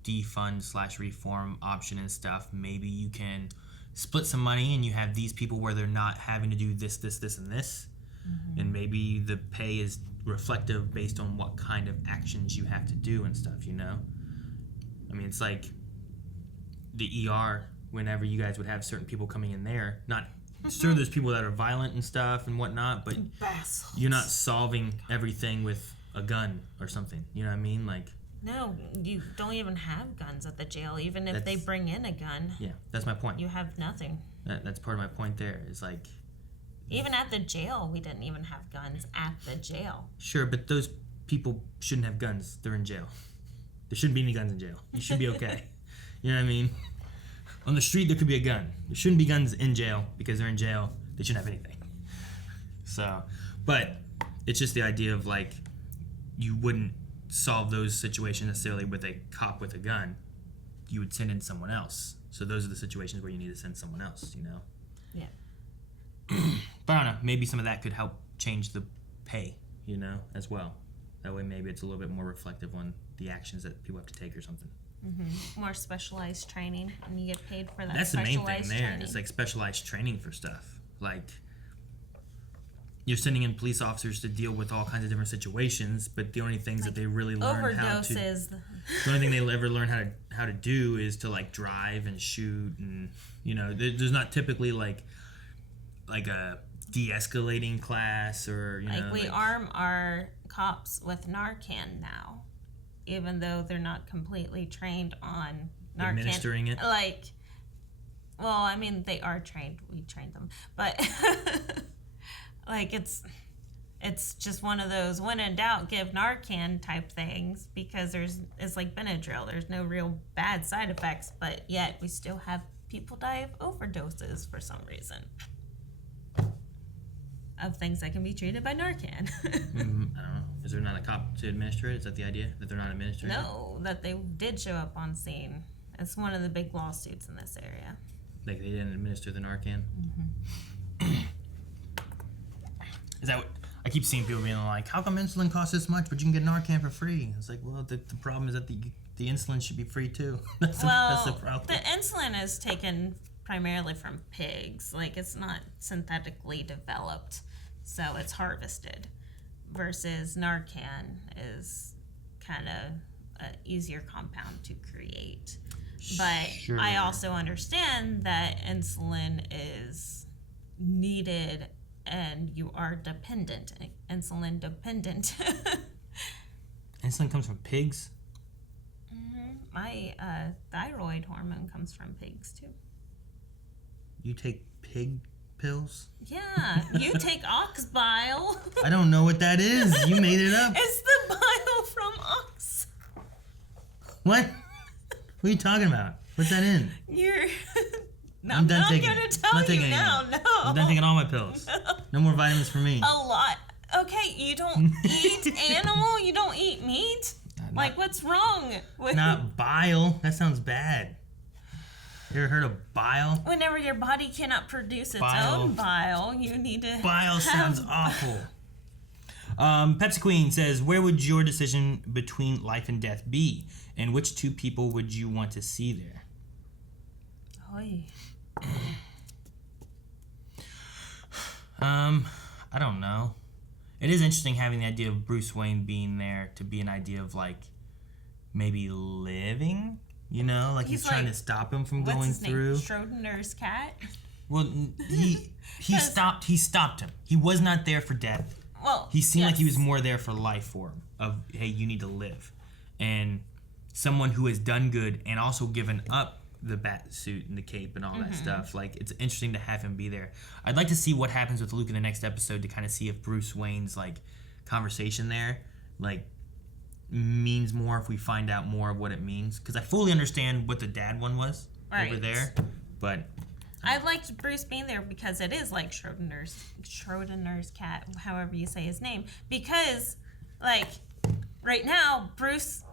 defund/reform option and stuff, maybe you can split some money and you have these people where they're not having to do this, and this. Mm-hmm. And maybe the pay is reflective based on what kind of actions you have to do and stuff, you know? I mean, it's like the ER, whenever you guys would have certain people coming in there, not sure there's people that are violent and stuff and whatnot, but you're not solving everything with a gun or something. You know what I mean? Like, no, you don't even have guns at the jail. Even if they bring in a gun, yeah, that's my point. You have nothing. That's part of my point. There is like, even at the jail, we didn't even have guns at the jail. Sure, but those people shouldn't have guns. They're in jail. There shouldn't be any guns in jail. You should be okay. You know what I mean? On the street, there could be a gun. There shouldn't be guns in jail because they're in jail. They shouldn't have anything. So, but it's just the idea of like, you wouldn't solve those situations necessarily with a cop with a gun. You would send in someone else. So those are the situations where you need to send someone else, you know? Yeah. But I don't know. Maybe some of that could help change the pay, you know, as well. That way maybe it's a little bit more reflective on the actions that people have to take or something. Mm-hmm. More specialized training, and you get paid for that. That's the main thing there. Training. It's like specialized training for stuff. Like, you're sending in police officers to deal with all kinds of different situations, but the only things that they really learn how to, the only thing they ever learn how to do is to like drive and shoot, and you know, there's not typically like a de-escalating class or you know. We arm our cops with Narcan now. Even though they're not completely trained on Narcan. Administering it? Like, well, I mean, they are trained. We trained them. But, like, it's just one of those when in doubt, give Narcan type things because it's like Benadryl. There's no real bad side effects, but yet we still have people die of overdoses for some reason. Of things that can be treated by Narcan. I don't know. Is there not a cop to administer it? Is that the idea? That they're not administering it? No, that they did show up on scene. It's one of the big lawsuits in this area. Like they didn't administer the Narcan? Mm-hmm. Is that what... I keep seeing people being like, how come insulin costs this much, but you can get Narcan for free? It's like, well, the problem is that the insulin should be free too. That's the problem. The insulin is taken primarily from pigs. Like, it's not synthetically developed, so it's harvested. Versus Narcan is kind of an easier compound to create. But sure. I also understand that insulin is needed and you are dependent, insulin dependent. Insulin comes from pigs? Mm-hmm. My thyroid hormone comes from pigs too. You take pig pills? Yeah, you take ox bile. I don't know what that is. You made it up. It's the bile from ox. What? What are you talking about? What's that in? I'm done not taking gonna it. tell you taking now. No. I'm done taking all my pills. No more vitamins for me. A lot. Okay, you don't eat animal. You don't eat meat. Like, what's wrong with? Not bile. That sounds bad. You ever heard of bile? Whenever your body cannot produce its own bile, you need to. Bile sounds awful. Pepsi Queen says, where would your decision between life and death be? And which two people would you want to see there? Oy. I don't know. It is interesting having the idea of Bruce Wayne being there to be an idea of like maybe living, you know, like he's trying to stop him from going through. Schrodinger's cat. Well, he stopped him. He was not there for death. Well, he seemed like he was more there for life for him. Of hey, you need to live, and someone who has done good and also given up the bat suit and the cape and all that stuff. Like, it's interesting to have him be there. I'd like to see what happens with Luke in the next episode to kind of see if Bruce Wayne's, like, conversation there, like, means more if we find out more of what it means. Because I fully understand what the dad one was over there, but... I liked Bruce being there because it is like Schrodinger's cat, however you say his name. Because, like, right now, Bruce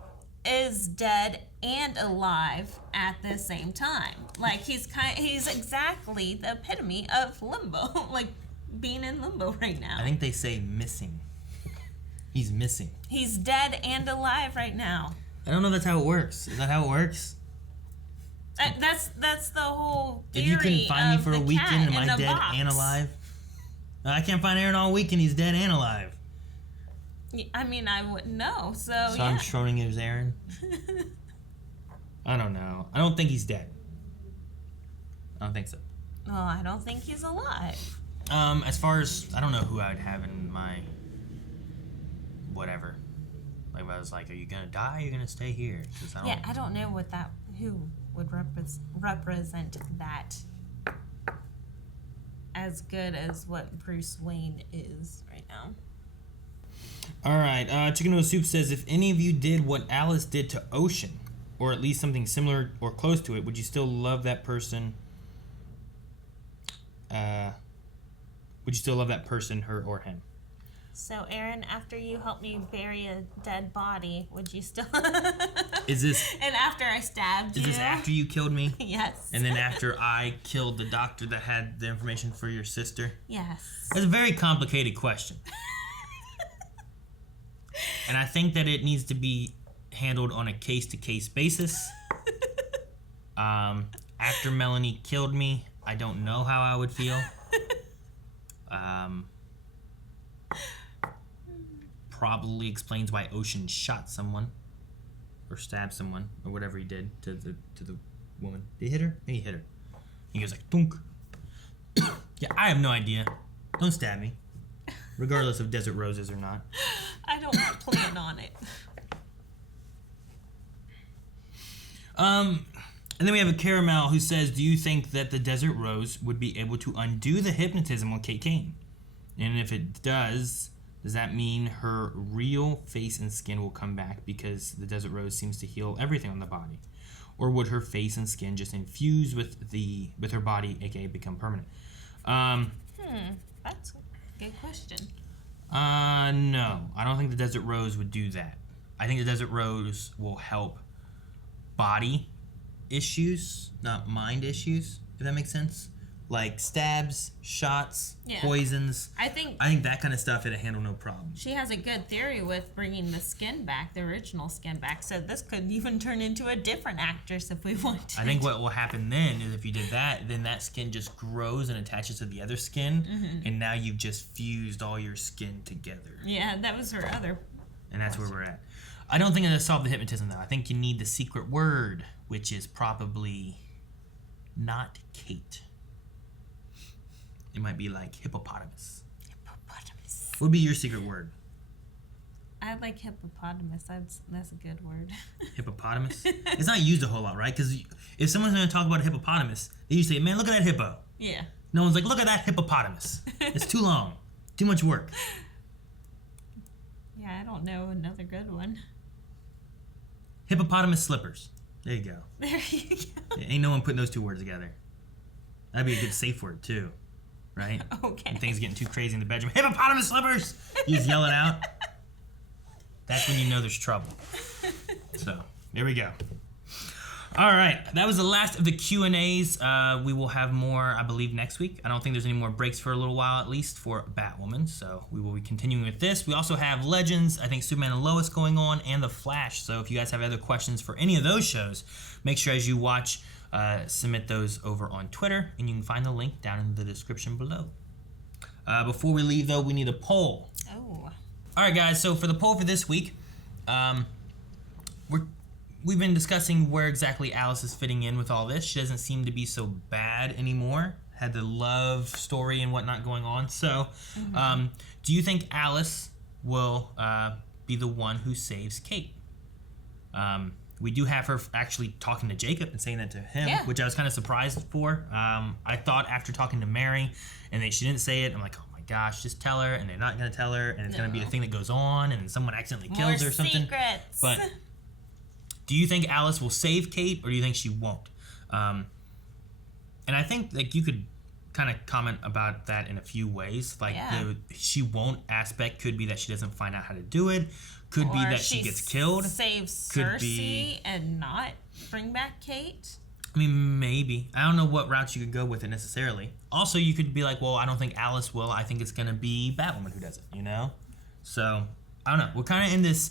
is dead and alive at the same time. Like, he's exactly the epitome of limbo, like being in limbo right now. I think they say missing. He's missing. He's dead and alive right now. I don't know if that's how it works. Is that how it works? That's the whole theory. If you couldn't find me for a weekend, am I dead box. and alive? I can't find Aaron all weekend. He's dead and alive. I mean, I wouldn't know. So yeah. I'm Schrodinger's Aaron. I don't know. I don't think he's dead. I don't think so. Well, I don't think he's alive. As far as I don't know who I would have in my whatever. Like, if I was like, are you gonna die? Or are you gonna stay here? I don't know who would represent that as good as what Bruce Wayne is right now. All right, Chicken Noodle Soup says, if any of you did what Alice did to Ocean, or at least something similar or close to it, would you still love that person? Would you still love that person, her or him? So, Aaron, after you helped me bury a dead body, would you still... Is this... And after I stabbed you... Is this after you killed me? Yes. And then after I killed the doctor that had the information for your sister? Yes. That's a very complicated question. And I think that it needs to be handled on a case-to-case basis. After Melanie killed me, I don't know how I would feel. Probably explains why Ocean shot someone or stabbed someone or whatever he did to the woman. Did he hit her? He hit her. He goes like, thunk. Yeah, I have no idea. Don't stab me, regardless of desert roses or not. I don't plan on it. And then we have a Caramel who says, do you think that the Desert Rose would be able to undo the hypnotism on Kate Kane? And if it does that mean her real face and skin will come back because the Desert Rose seems to heal everything on the body? Or would her face and skin just infuse with her body, aka become permanent? That's a good question. No. I don't think the Desert Rose would do that. I think the Desert Rose will help body issues, not mind issues, if that makes sense. Like stabs, shots, poisons. I think that kind of stuff it'll handle no problem. She has a good theory with bringing the skin back, the original skin back. So this could even turn into a different actress if we wanted. I think what will happen then is if you did that, then that skin just grows and attaches to the other skin, and now you've just fused all your skin together. Yeah, that was her other. And that's where we're at. I don't think it'll solve the hypnotism though. I think you need the secret word, which is probably not Kate. It might be like hippopotamus. Hippopotamus. What would be your secret word? I like hippopotamus. That's a good word. Hippopotamus? It's not used a whole lot, right? Because if someone's going to talk about a hippopotamus, they usually say, man, look at that hippo. Yeah. No one's like, look at that hippopotamus. It's too long. Too much work. Yeah, I don't know another good one. Hippopotamus slippers. There you go. There you go. Yeah, ain't no one putting those two words together. That'd be a good safe word, too. Right? Okay. When things getting too crazy in the bedroom. Hippopotamus slippers! You just yell it out. That's when you know there's trouble. So, there we go. All right. That was the last of the Q&As. We will have more, I believe, next week. I don't think there's any more breaks for a little while, at least, for Batwoman. So, we will be continuing with this. We also have Legends, I think Superman and Lois going on, and The Flash. So, if you guys have other questions for any of those shows, make sure as you watch, submit those over on Twitter, and you can find the link down in the description below. Before we leave, though, we need a poll. Oh. All right, guys. So for the poll for this week, we've been discussing where exactly Alice is fitting in with all this. She doesn't seem to be so bad anymore. Had the love story and whatnot going on. So, do you think Alice will be the one who saves Kate? We do have her actually talking to Jacob and saying that to him, which I was kind of surprised for. I thought after talking to Mary and she didn't say it, I'm like, oh my gosh, just tell her, and they're not going to tell her, and it's going to be a thing that goes on, and someone accidentally kills her or something. Secrets. But do you think Alice will save Kate, or do you think she won't? And I think like you could kind of comment about that in a few ways. Like the she won't aspect could be that she doesn't find out how to do it. Could be that she gets killed. Save Cersei and not bring back Kate. I mean, maybe. I don't know what routes you could go with it necessarily. Also, you could be like, well, I don't think Alice will. I think it's going to be Batwoman who does it, you know? So, I don't know. We're kind of in this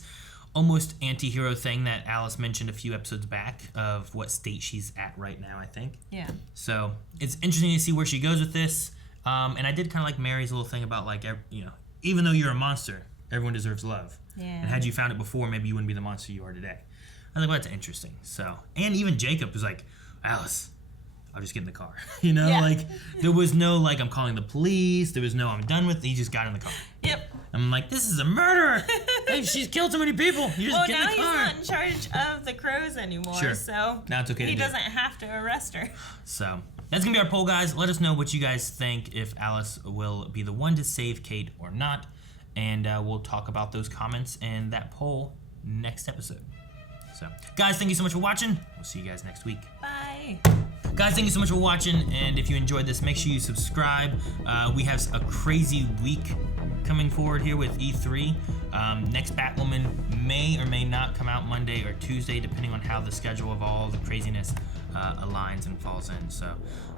almost anti-hero thing that Alice mentioned a few episodes back of what state she's at right now, I think. Yeah. So, it's interesting to see where she goes with this. And I did kind of like Mary's little thing about, like, you know, even though you're a monster, everyone deserves love. Yeah. And had you found it before, maybe you wouldn't be the monster you are today. I think that's interesting. So, and even Jacob was like, Alice, I'll just get in the car. You know, like, there was no, like, I'm calling the police. There was no, I'm done with it. He just got in the car. Yep. I'm like, this is a murder. Hey, she's killed so many people. You just get in the car. Now he's not in charge of the crows anymore. Sure. So now it's okay he to do. doesn't have to arrest her. So that's going to be our poll, guys. Let us know what you guys think, if Alice will be the one to save Kate or not. And we'll talk about those comments and that poll next episode. So, guys, thank you so much for watching. We'll see you guys next week. Bye. Guys, thank you so much for watching. And if you enjoyed this, make sure you subscribe. We have a crazy week coming forward here with E3. Next Batwoman may or may not come out Monday or Tuesday, depending on how the schedule of all the craziness aligns and falls in. So,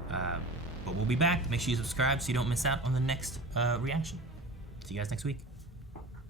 but we'll be back. Make sure you subscribe so you don't miss out on the next reaction. See you guys next week.